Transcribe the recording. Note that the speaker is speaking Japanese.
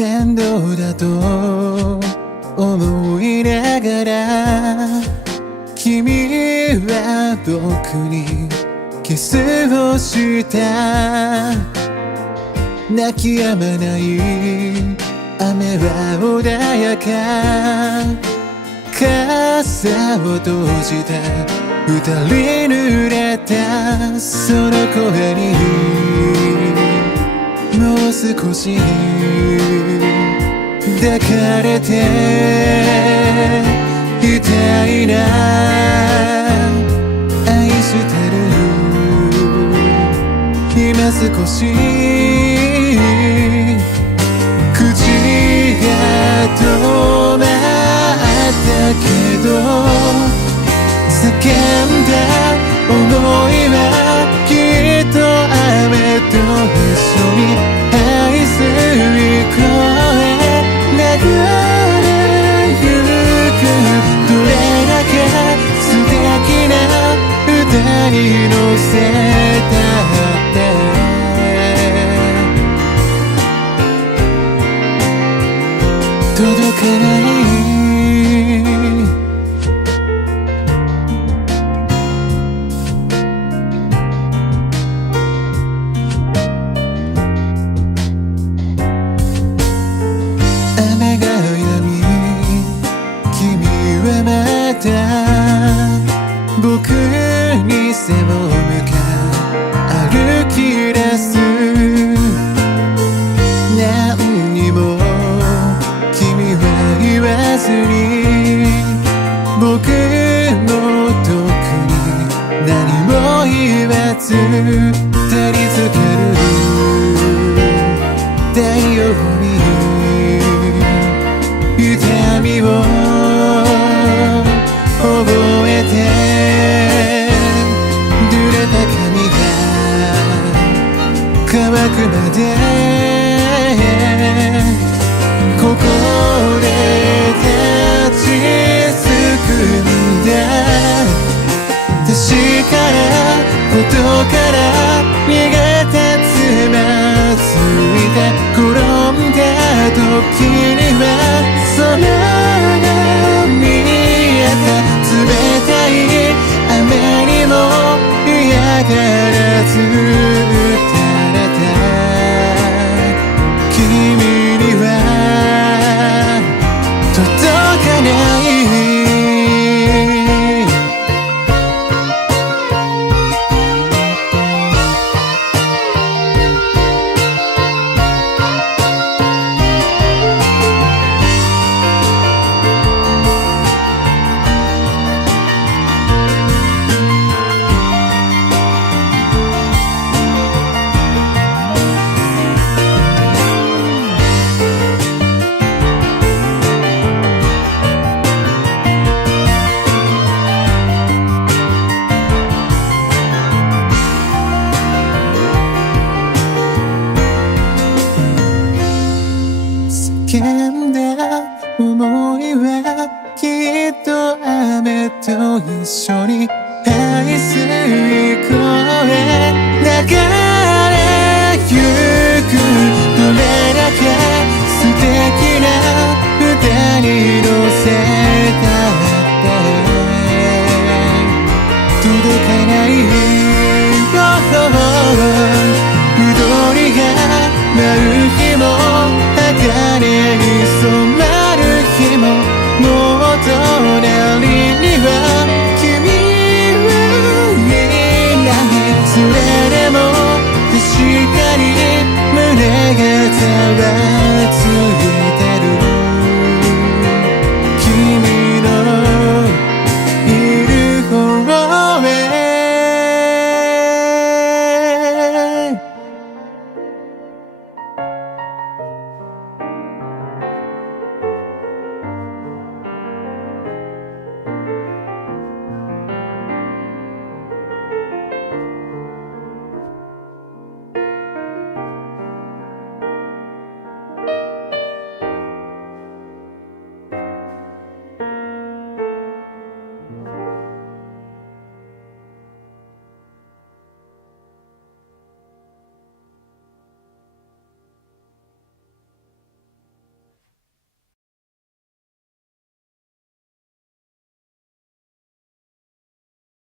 面倒だと思いながら君は僕にキスをした。泣き止まない雨は穏やか、傘を閉じた二人濡れたその声にもう少し抱かれていたいな。愛してる今少し口が止まったけど叫んだ想いはきっと雨と一緒に愛する声流れゆく。どれだけ素敵な歌に乗せたって届かない。雨が止み君はまた僕に背を向け歩き出す。何にも君は言わずに僕も特に何も言わず照りつける太陽に痛みを覚えて濡れた髪が乾くまでここで立ちすくんだ。確かなことから逃げたつまずいて転んだ時には空が見えた。冷たい雨にも嫌がらず打たれた君には届かない。叫んだ想いはきっと雨と一緒に愛する声流れゆく。どれだけ素敵な歌に乗せ